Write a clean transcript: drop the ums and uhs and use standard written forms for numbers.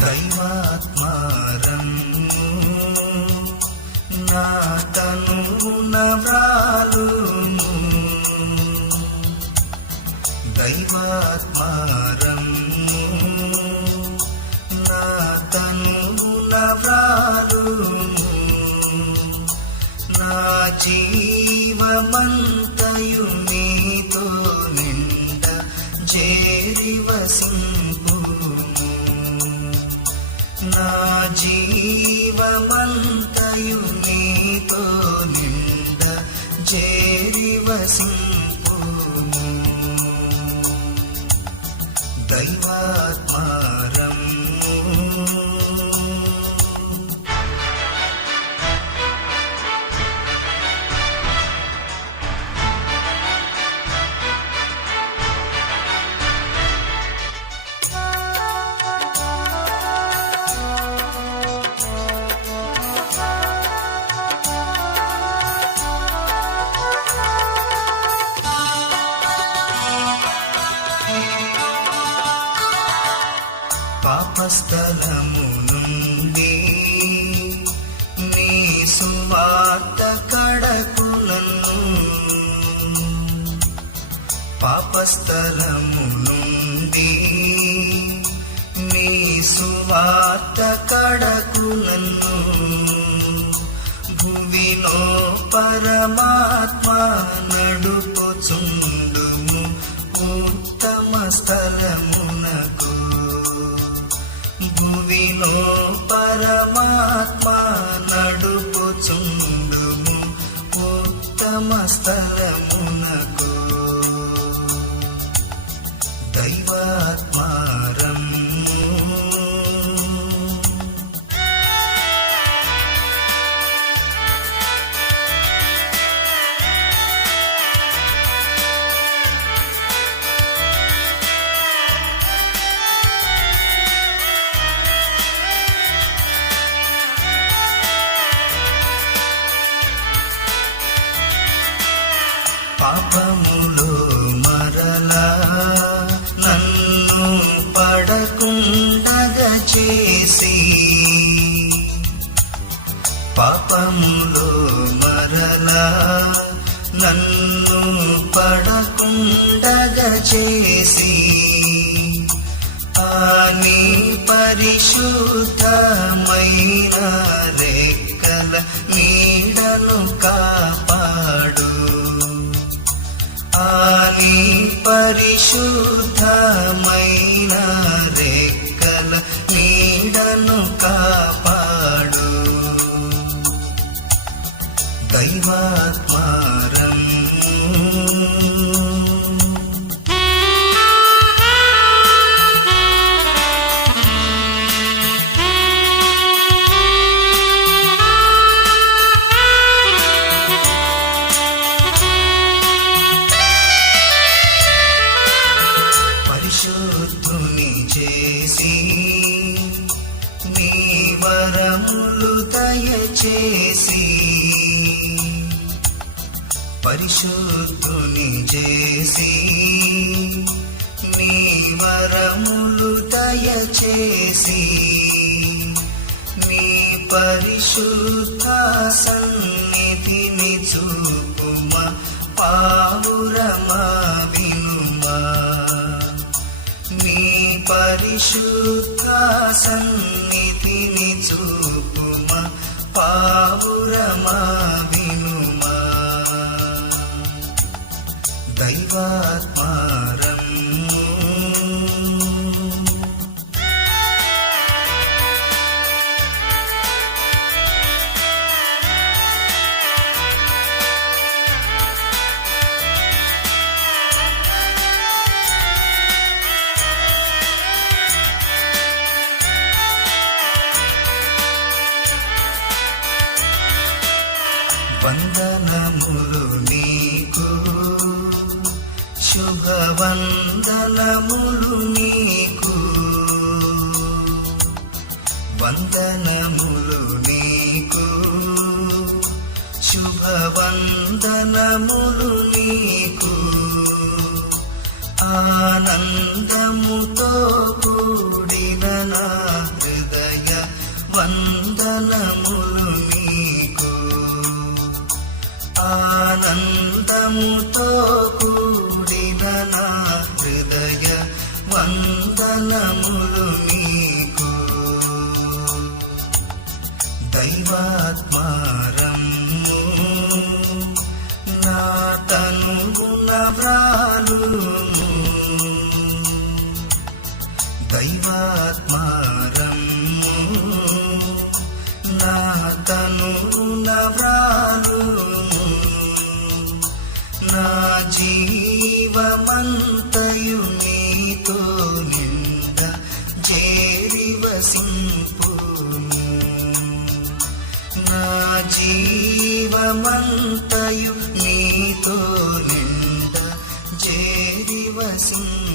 దైవాత్మారం నా తనువున వ్రాలును దైవాత్మారం నా తనువున వ్రాలును నా జీవమంతయు నీతో నిండ చేరి వసింపుము నా జీవమంతయు నీతో నిండ చేరి వసింపుము దైవాత్మారం పాపస్థలము నుండి నీ సువార్త కడకు నన్ను పాపస్థలము నుండి నీ సువార్త కడకు నన్ను భువిలో పరమాత్మ నడుపుచుండుము ఉత్తమ స్థలమునకు భువిలో పరమాత్మ నడుపుచుండుము ఉత్తమ స్థలమునకు దైవాత్మారం పాపములో మరలా నన్ను పడకుండగా చేసి పాపములో మరలా నన్ను పడకుండగా చేసి నీ పరిశుద్ధమైన రెక్కల నీడను కాపాడు నీ పరిశుద్ధమైన రెక్కల నీడను కాపాడు దైవాత్మారం పరిశుద్ధుని చేసి నీ వరములు దయచేసి పరిశుద్ధుని చేసి నీ వరములు దయచేసి నీ పరిశుద్ధ సన్నిధిని చూపుమా పావురమా వినుమా నీ పరిశుద్ధ సన్నిధిని చూపుమా పావురమా వినుమా దైవాత్మారం వందనములు నీకు శుభవందనములు నీకు వందనములు నీకు శుభవందనములు నీకు ఆనందముతో కూడిన నా వందనములు నీకు ఆనందముతో కూడిన నా హృదయ వందనములు నీకు దైవాత్మారము నా తనుగుణ వ్రాలుము దైవాత్మారము నా తనుగుణ వ్రాలుము నా జీవమంతయు నీతో నింద చేరివసింపును నా జీవమంతయు నీతో నింద చేరివసింపును